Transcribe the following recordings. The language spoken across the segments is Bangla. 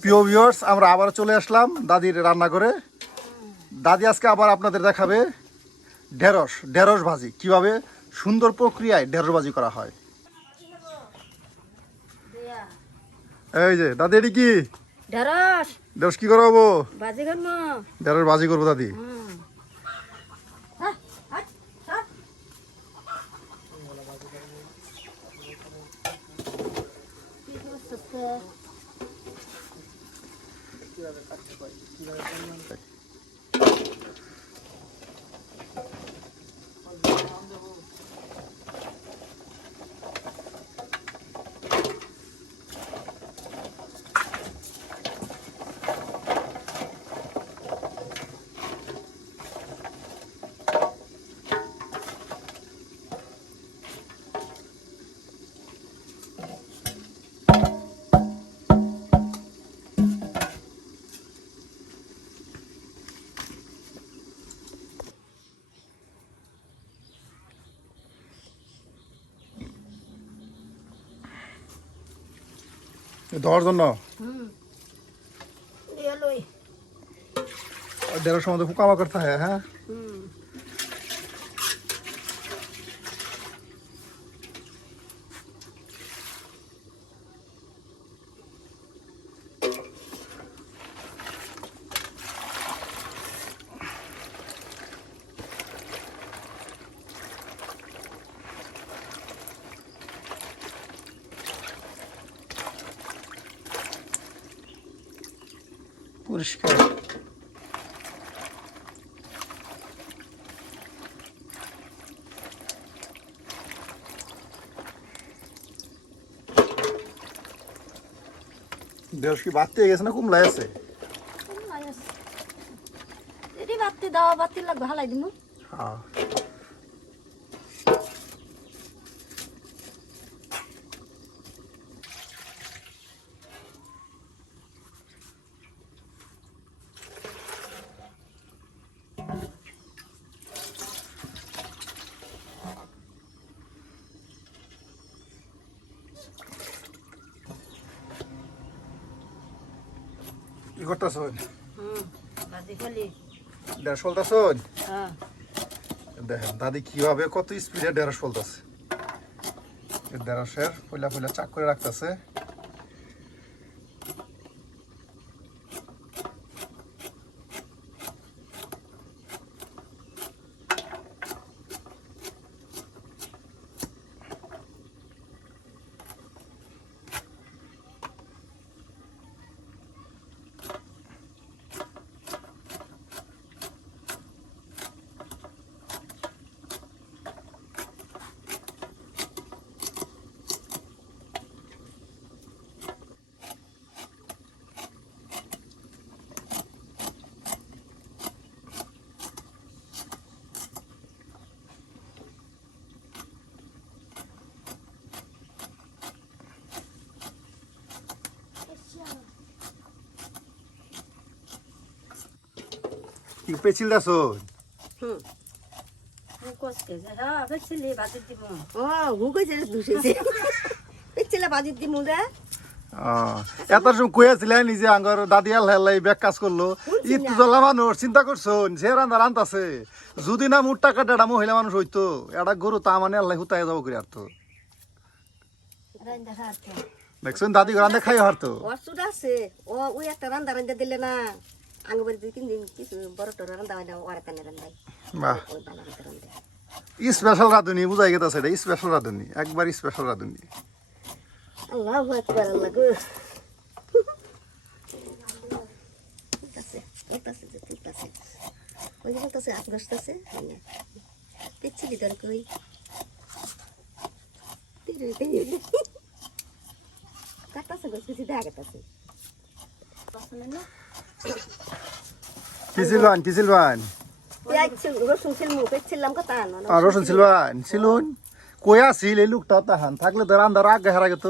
প্রিয় ভিউয়ার্স আমরা আবার চলে আসলাম দাদির রান্না করে দাদি আজকে আবার আপনাদের দেখাবে ঢেঁড়স ঢেঁড়স ভাজি। কীভাবে সুন্দর প্রক্রিয়ায় ঢেঁড়স ভাজি করা হয়। এই যে দাদি এটি কি? ঢেঁড়স। ঢেঁড়স কি করাবো ভাজি করব। ঢেঁড়স ভাজি করব দাদি। কীভাবে কাটতে পারি কীভাবে দেওয়ার জন্য ঢেঁড়স মধ্যে ফুকামা করতে হয় পরিষ্কার ঢেঁড়স কি বাড়তে গেছে না কুমলাই আছে? এটি বাতি দাও বাতি লাগবে হালাই দিমু। হ্যাঁ। কি করতেছন? ঢেঁড়স ফলতেছন দেখেন দাদি কীভাবে কত স্পিডে ঢেঁড়স ফলতেছে দেড়শের পয়লা পয়লা চাক করে রাখতেছে। কি পেছিল হুম চিন্তা সে রান্না রান্তাছে যদি না মোট টাকা এটা মহিলা মানুষ হইতো এটা গরু তা মানে আল্লাহ হুতাই যাব করে আর তো দেখছেন দাদি রান্ধে খাই হারতো আছে। ও, ওই একটা রান্দা রান্দা দিলে না। আঙ্গ বাড়ি দুই তিন দিন কিছু বড় টড় রান্দা হয় না ওরা কানে রান্দাই বাহ ওই স্পেশাল রাঁধুনি বুঝাই গেছে এটা স্পেশাল রাঁধুনি একবার স্পেশাল রাঁধুনি আল্লাহ আকবার আল্লাহ গো কই বলতাছে আট বসতাছে পেছলি তোর কই কাটতাছে গো কিছু দেখা গেতাছে কি সিলবান কি সিলবান রসুন সিলবান সিলুন কয়া ছিল এই লোকটা তাহান থাকলে তো রান্দার আগে হারা গেত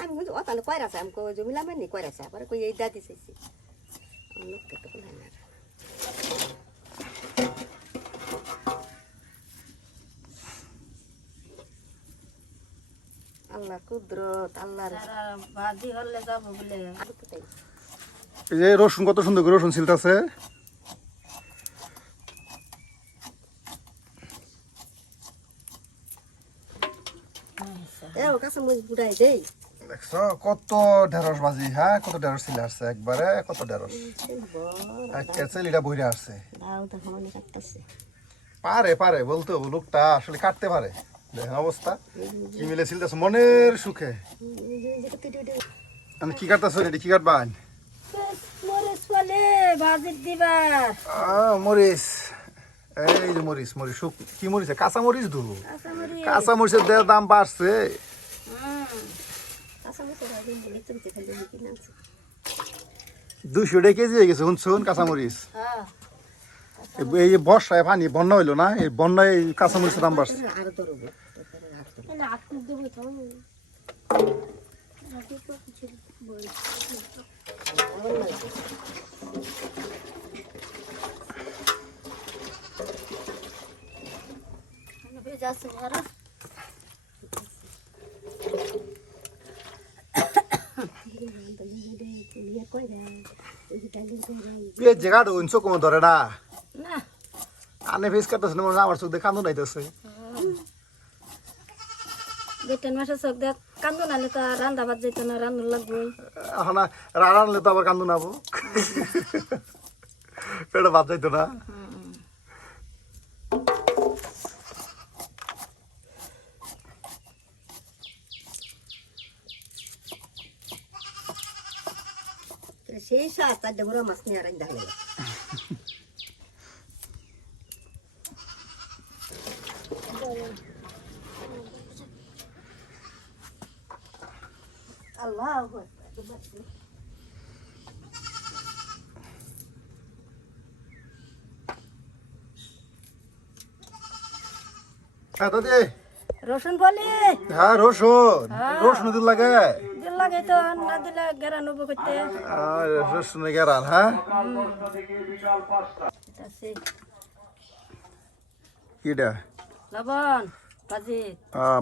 আমি কিন্তু অতালে কয়রাছে আমি কই জমিলা মানে কয়রাছে আবার কই এই দাদি চাইছি লোককে তো কোথায় আল্লাহ কুদরত আল্লাহর ভাজি হলে যাব বলে। আরও তো তাই। এই যে রসুন কত সুন্দর করে রসুন ছিলতেছে। এ ও কাছে মুজ বুড়াই দেই। দেখছ কত ঢেঁড়স ভাজি হ্যাঁ? কত ঢেঁড়স ছিল আসছে একবারে কত ঢেঁড়স। বইরে আসছে। পারে পারে বলতো লোকটা আসলে কাটতে পারে। দেখেন অবস্থা। কি মিলে ছিলতেছে মনের সুখে। আমি কি কাটতেছ? এটি কি কাটবান মরিচ বলে ভাজি দিবার আহ, মরিচ। এই যে মরিচ মরিচ শুক কি মরিচ? কাঁচা মরিচ দু কাঁচা মরিচ। কাঁচা মরিচের দে- দাম বাড়ছে। দুশো টাকা কেজি হয়ে গেছে শুনছুন কাঁচা মরিচ। হ্যাঁ। এই- বর্ষায় পানি বন্যা হইল না এই বন্যায় এই কাঁচা মরিচের দাম বাড়ছে আরও ধরবো তারপরে আর ধরবো। তাহলে আট মুখ দেবো তো আমার নয়। যাচ্ছে মারা কই রে, ওই যে ডাইলিং কই রে, পেট জায়গা ঢুকুন চোখ কোনো ধরে না আনে ফেস কাটতেছে না আমার চোখ দিয়ে কান্দু নাইতেছে বেটেন মাসে চোখ দেখ কান্দো নালে তো রান্না ভাত যেত না রান্না লাগবে এখন রান আনলে তো আবার পেটে ভাত যাইতো না। সেই সাত চারটে বড় মাছ নিয়ে দেখলে আল্লাহ রসুন বলি। হ্যাঁ রসুন। রসুন দিল লাগে? দিল লাগে তো না দিলে গেরা নেব করতে আর রসুন গেরান হ্যাঁ? লবণ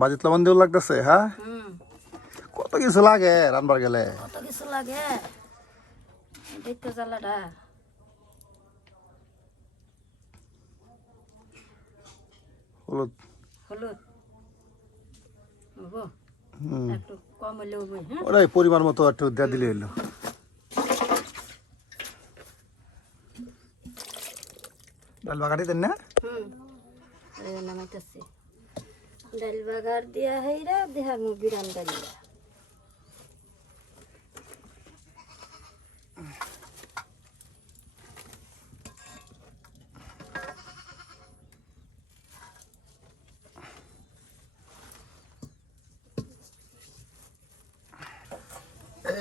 বাজিত। লবণ দিও লাগতেছে হ্যাঁ? কত কিছু লাগে রানবার গেলে? কত কিছু লাগে? দেখতে জ্বালাটা। হলুদ। হলুদ। একটু কম হলে হ্যাঁ? ওরাই পরিমাণ মতো একটু দেয়া দিলে হইল ডাল বাগাটি দেন না? নামাইতেছি। ডাল বাগার দিয়া হেইরা দেহার মু বিরান ডালিয়া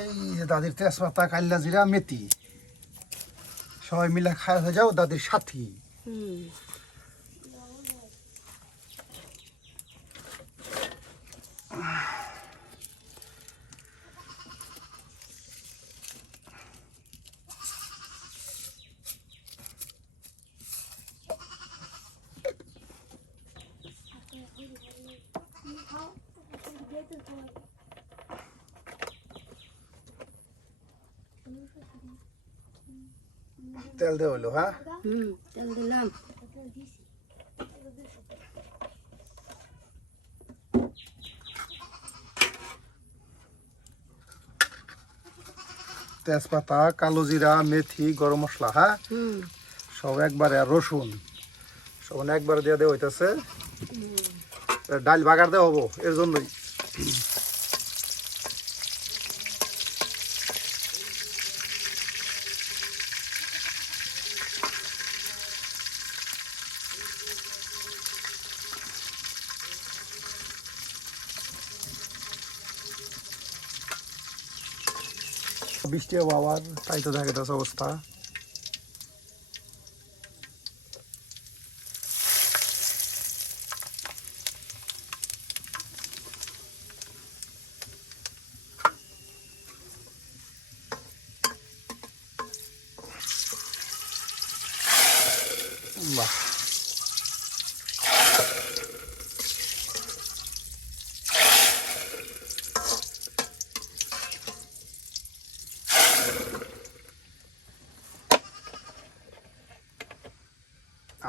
এই যে দাদির তেজপাতা কাল্লা জিরা, মেথি। সবাই মিলে খায় হয়ে যাও, দাদির সাথী। হুম তেল দেওয়া হইল হ্যাঁ? হুম তেল দিলাম। তেজপাতা কালো জিরা মেথি গরম মশলা হ্যাঁ? সব একবারে আর রসুন। সব একবারে দিয়ে দেওয়া হইতেছে। ডাল বাগার দেওয়া হব এর জন্যই। বৃষ্টি হব আবার তাই তো দেখা যাচ্ছে অবস্থা। বাহ।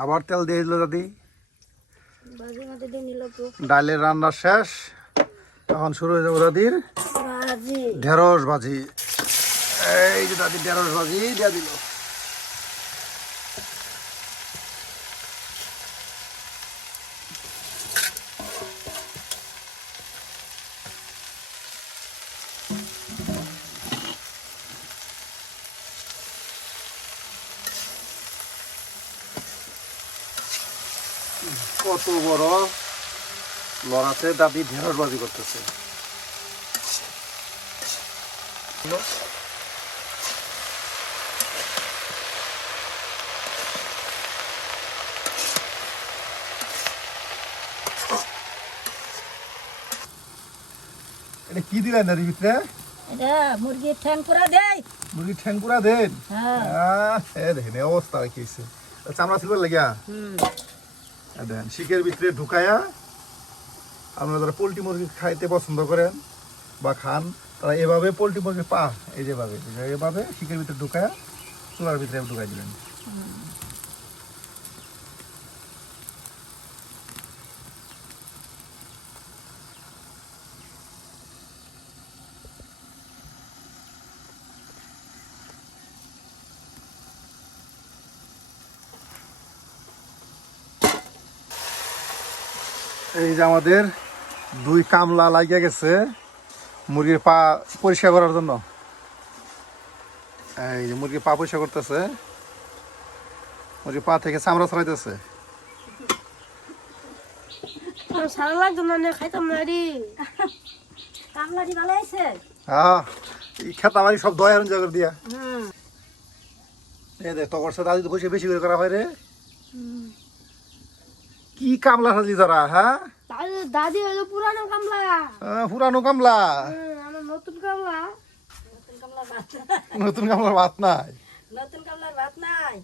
আবার তেল দিয়ে দিল দাদি। ডালের রান্না শেষ। এখন শুরু হয়ে যাব দাদির ঢেঁড়স ভাজি। এই যে দাদি ঢেঁড়স ভাজি দিয়ে দিল কত বড় লড়াতে দাদি ঢেঁড়স ভাজি করতেছে। এটা কি দিলেন দাদি ভিতরে? এটা মুরগির ঠ্যাং পুরা দেয়। মুরগি ঠ্যাং পুরা দেন? হ্যাঁ। দেখেন অবস্থা কি চামড়া লাগিয়া দেখেন শিকের ভিতরে ঢুকায়া আপনারা যারা পোলট্রি মুরগি খাইতে পছন্দ করেন বা খান, তারা এভাবে পোলট্রি মুরগি পা, এই যেভাবে এভাবে শিকের ভিতরে ঢুকায় চুলার ভিতরে ঢুকাই দিলেন। এই যে আমাদের দুই কামলা লাগিয়ে গেছে। মুরগির পা পরিষ্কার করার জন্য। এই যে মুরগির পা পরিষ্কার করতেছে। মুরগির পা থেকে চামড়া ছড়াইতেছে। সারা লাগতো না খাইতাম না রে। কামলাটি ভালো আছে এই খেতা বাড়ি সব দয়া হারুন জায়গা দিয়া। হুম। এই দেখ তখন সাথে আজ বেশি করে করা হয় রে। কি কামলা সাজি তারা হ্যাঁ? দাদি দাদি হলো পুরানো কামলা আহ, পুরানো কামলা আমার নতুন কামলা নতুন কামলার ভাত নাই। নতুন কামলার ভাত নাই।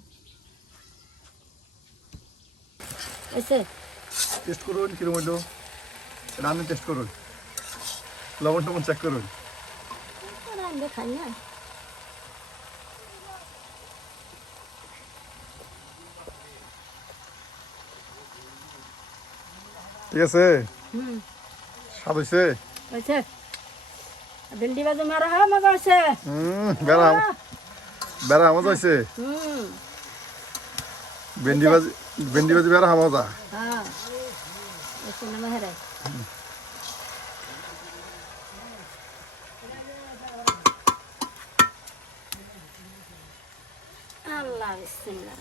এসে। টেস্ট করুন কিরম হইল? রান্না টেস্ট করুন। লবণ টবণ চেক করুন। আমি খাই না। ঠিক আছে? স্বাদ হয়েছে হয়েছে ভেন্ডি বাজে মারা হয় মজা হুম বেড়া বেড়া মজা হয়েছে হুম। ভেন্ডি বেড়া মজা? হ্যাঁ। আল্লাহ বিসমিল্লাহ